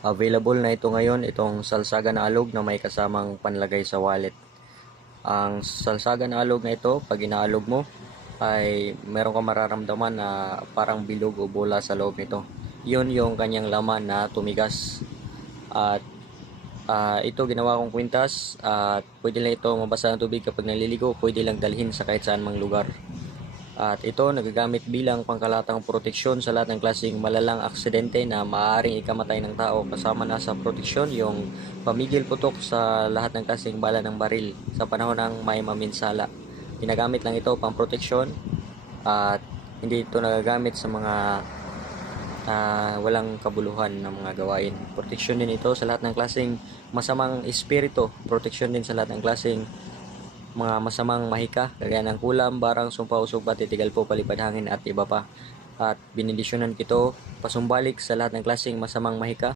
Available na ito ngayon, itong salsaga na alog na may kasamang panlagay sa wallet. Ang salsaga na alog na ito, pag inaalog mo, ay meron kang mararamdaman na parang bilog o bola sa loob nito. Yun yung kanyang laman na tumigas. At ito ginawa kong kwintas at pwede lang ito mabasa ng tubig kapag naliligo, pwede lang dalhin sa kahit saan mang lugar. At ito nagagamit bilang pangkalatang proteksyon sa lahat ng klaseng malalang aksidente na maaaring ikamatay ng tao. Kasama na sa proteksyon yung pamigil putok sa lahat ng klaseng bala ng baril sa panahon ng may maminsala. Ginagamit lang ito pang proteksyon at hindi ito nagagamit sa mga walang kabuluhan ng mga gawain. Proteksyon din ito sa lahat ng klaseng masamang espiritu. Proteksyon din sa lahat ng klaseng mga masamang mahika, kagaya ng kulam, barang, sumpa, usog, pati, tigal po, palipad hangin at iba pa. At binindisyonan kito pasumbalik sa lahat ng klaseng masamang mahika.